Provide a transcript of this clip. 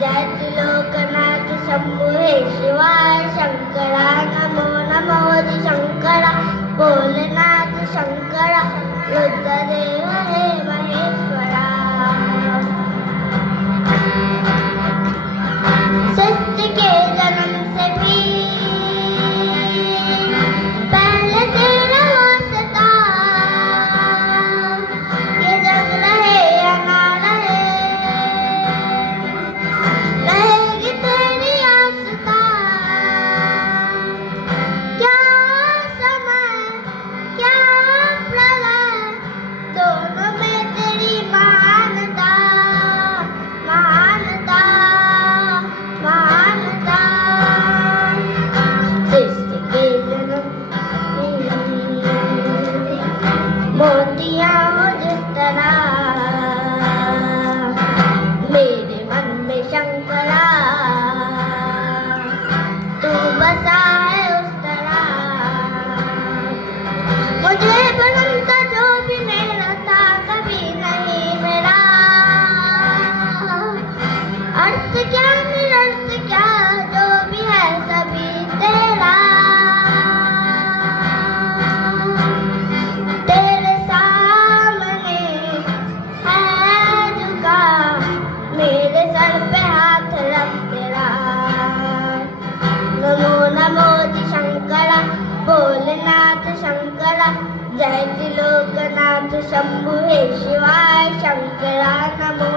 जय त्रिलोकनाथ शंभु हे शिवाय शंकरा नमो नमो शंकरा भोलेनाथ शंकरा रुद्रदेव हे महेश्वरा सत्य के जन्म से भी पहले तेरा वास्ता ये जग रहे या ना रहे रहेगी तेरी आस्था क्या समय क्या प्रलय दोनों में तेरी महानता महानता महानता सृष्टि के जन्म मोतियां हो जिस तरह मेरे मन में शंकरा तू बसा है उस तरह मुझे बनता जो भी मेरा था कभी नहीं मेरा अर्थ क्या निरर्थ क्या जो भी है सभी तेरा तेरे सामने है झुका मेरे सर पे हाथ रख तेरा नमो नमो शंकरा भोलेनाथ शंकरा जय त्रिलोकनाथ शंभु हे शिवाय शंकरा नमो